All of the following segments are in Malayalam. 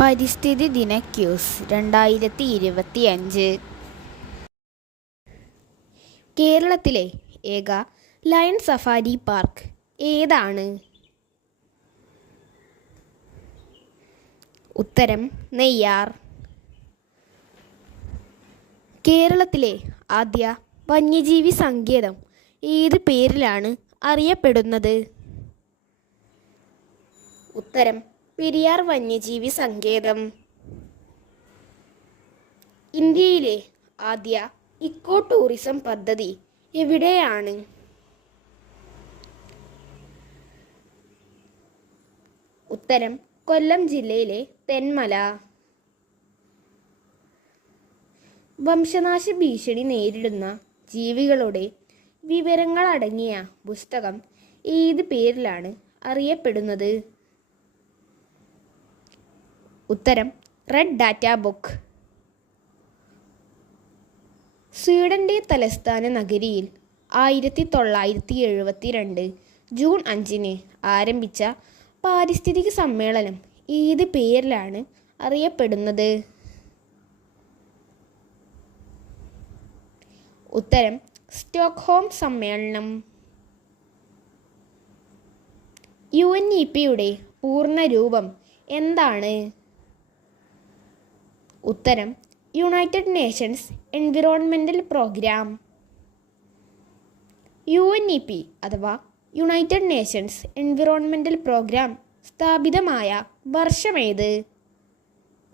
പരിസ്ഥിതി ദിന ക്യൂസ് 2025. കേരളത്തിലെ ഏക ലയൺ സഫാരി പാർക്ക് ഏതാണ്? ഉത്തരം നെയ്യാർ. കേരളത്തിലെ ആദ്യ വന്യജീവി സങ്കേതം ഏത് പേരിലാണ് അറിയപ്പെടുന്നത്? ഉത്തരം പെരിയാർ വന്യജീവി സങ്കേതം. ഇന്ത്യയിലെ ആദ്യ ഇക്കോ ടൂറിസം പദ്ധതി എവിടെയാണ്? ഉത്തരം കൊല്ലം ജില്ലയിലെ തെന്മല. വംശനാശ ഭീഷണി നേരിടുന്ന ജീവികളുടെ വിവരങ്ങളടങ്ങിയ പുസ്തകം ഏത് പേരിലാണ് അറിയപ്പെടുന്നത്? ഉത്തരം റെഡ് ഡാറ്റ ബുക്ക്. സ്വീഡന്റെ തലസ്ഥാന നഗരിയിൽ 1972 ജൂൺ 5 ആരംഭിച്ച പാരിസ്ഥിതിക സമ്മേളനം ഏത് പേരിലാണ് അറിയപ്പെടുന്നത്? ഉത്തരം സ്റ്റോക്ക്ഹോം സമ്മേളനം. UNEP-യുടെ പൂർണ്ണ രൂപം എന്താണ്? ഉത്തരം united nations environmental programme. UNEP അഥവാ യുണൈറ്റഡ് നേഷൻസ് എൻവിറോൺമെൻ്റൽ പ്രോഗ്രാം സ്ഥാപിതമായ വർഷമേത്?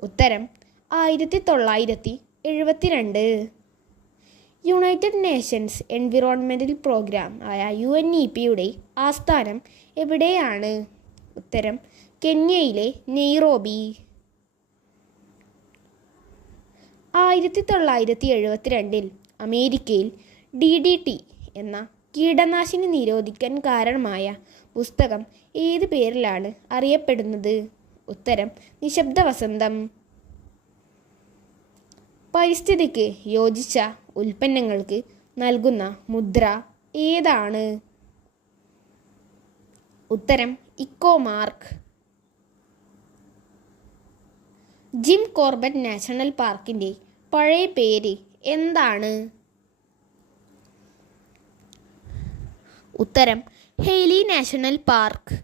ഉത്തരം 1972. യുണൈറ്റഡ് നേഷൻസ് എൻവിറോൺമെൻ്റൽ പ്രോഗ്രാം ആയ UNEP-യുടെ ആസ്ഥാനം എവിടെയാണ്? ഉത്തരം കെന്യയിലെ നെയ്റോബി. 1972 അമേരിക്കയിൽ DDT എന്ന കീടനാശിനി നിരോധിക്കാൻ കാരണമായ പുസ്തകം ഏത് പേരിലാണ് അറിയപ്പെടുന്നത്? ഉത്തരം നിശബ്ദ വസന്തം. പരിസ്ഥിതിക്ക് യോജിച്ച ഉൽപ്പന്നങ്ങൾക്ക് നൽകുന്ന മുദ്ര ഏതാണ്? ഉത്തരം eco mark. Jim Corbett national പാർക്കിൻ്റെ പഴയ പേര് എന്താണ്? ഉത്തരം ഹെയ്ലി നാഷണൽ പാർക്ക്.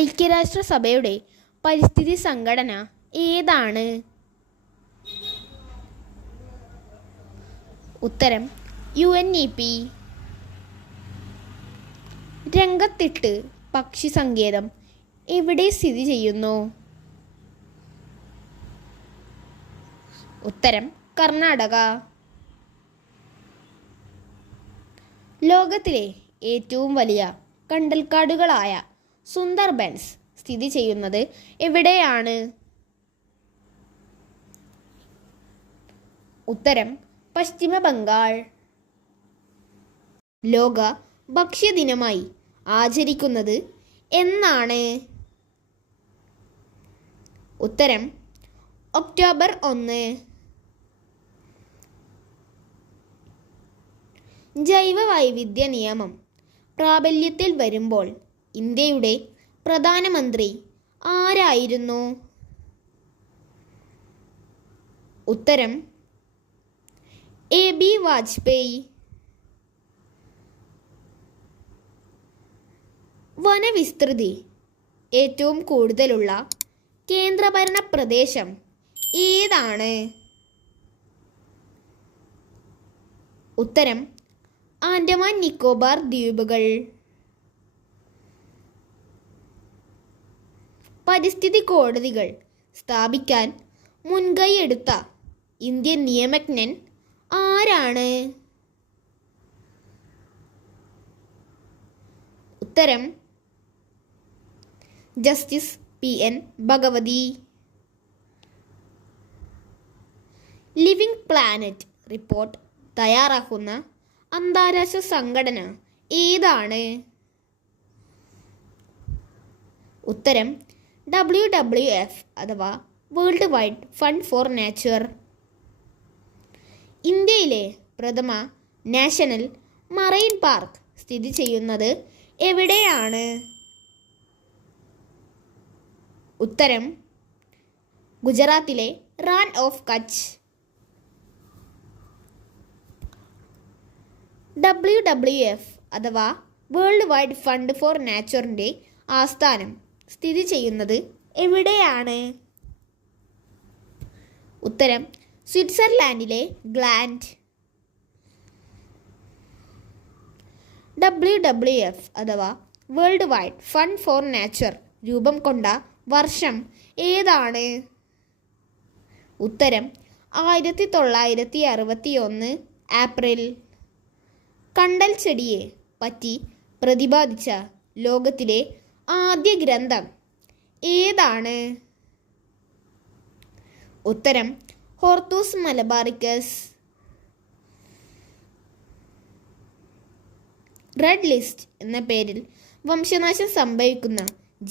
ഐക്യരാഷ്ട്രസഭയുടെ പരിസ്ഥിതി സംഘടന ഏതാണ്? ഉത്തരം UNEP. രംഗത്തിട്ട് പക്ഷി സങ്കേതം എവിടെ സ്ഥിതി ചെയ്യുന്നു? ഉത്തരം കർണാടക. ലോകത്തിലെ ഏറ്റവും വലിയ കണ്ടൽക്കാടുകളായ സുന്ദർബൻസ് സ്ഥിതി ചെയ്യുന്നത് എവിടെയാണ്? ഉത്തരം പശ്ചിമ ബംഗാൾ. ലോക ഭക്ഷ്യദിനമായി ആചരിക്കുന്നത് എന്നാണ്? ഉത്തരം ഒക്ടോബർ 1. ജൈവ വൈവിധ്യ നിയമം പ്രാബല്യത്തിൽ വരുമ്പോൾ ഇന്ത്യയുടെ പ്രധാനമന്ത്രി ആരായിരുന്നു? ഉത്തരം AB വാജ്പേയി. വനവിസ്തൃതി ഏറ്റവും കൂടുതലുള്ള കേന്ദ്രഭരണ പ്രദേശം ഏതാണ്? ഉത്തരം ആൻഡമാൻ നിക്കോബാർ ദ്വീപുകൾ. പരിസ്ഥിതി കോടതികൾ സ്ഥാപിക്കാൻ മുൻകൈയെടുത്ത ഇന്ത്യൻ നിയമജ്ഞൻ ആരാണ്? ഉത്തരം justice PN Bhagwati. Living planet report തയ്യാറാക്കുന്ന അന്താരാഷ്ട്ര സംഘടന ഏതാണ്? ഉത്തരം WWF അഥവാ world wide fund for nature. ഇന്ത്യയിലെ പ്രഥമ നാഷണൽ മറൈൻ പാർക്ക് സ്ഥിതി ചെയ്യുന്നത് എവിടെയാണ്? ഉത്തരം ഗുജറാത്തിലെ റാൻ ഓഫ് കച്ച്. WWF അഥവാ വേൾഡ് വൈഡ് ഫണ്ട് ഫോർ നാച്ചറിൻ്റെ ആസ്ഥാനം സ്ഥിതി ചെയ്യുന്നത് എവിടെയാണ്? ഉത്തരം സ്വിറ്റ്സർലാൻഡിലെ ഗ്ലാൻഡ്. WWF അഥവാ world wide fund for nature രൂപം കൊണ്ട വർഷം ഏതാണ്? ഉത്തരം 1961 ഏപ്രിൽ. കണ്ടൽ ചെടിയെ പറ്റി പ്രതിപാദിച്ച ലോകത്തിലെ ആദ്യ ഗ്രന്ഥം ഏതാണ്? ഉത്തരം ഹോർത്തൂസ് മലബാറിക്കസ്. റെഡ് ലിസ്റ്റ് എന്ന പേരിൽ വംശനാശം സംഭവിക്കുന്ന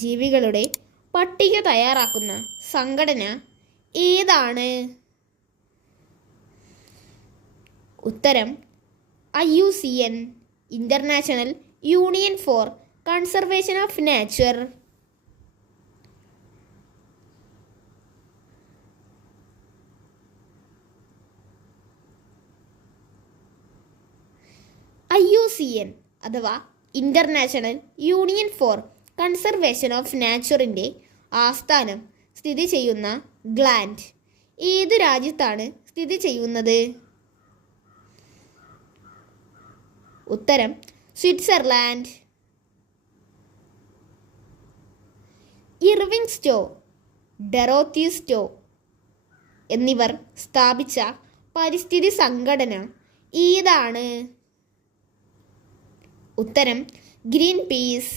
ജീവികളുടെ പട്ടിക തയ്യാറാക്കുന്ന സംഘടന ഏതാണ്? ഉത്തരം IUCN international union for conservation of nature. IUCN അഥവാ international union for conservation of നാച്ചറിൻ്റെ ആസ്ഥാനം സ്ഥിതി ചെയ്യുന്ന ഗ്ലാൻഡ് ഏത് രാജ്യത്താണ് സ്ഥിതി ചെയ്യുന്നത്? ഉത്തരം സ്വിറ്റ്സർലാൻഡ്. ഇർവിങ് സ്റ്റോ, ഡെറോത്തി സ്റ്റോ എന്നിവർ സ്ഥാപിച്ച പരിസ്ഥിതി സംഘടന ഏതാണ്? ഉത്തരം ഗ്രീൻ പീസ്.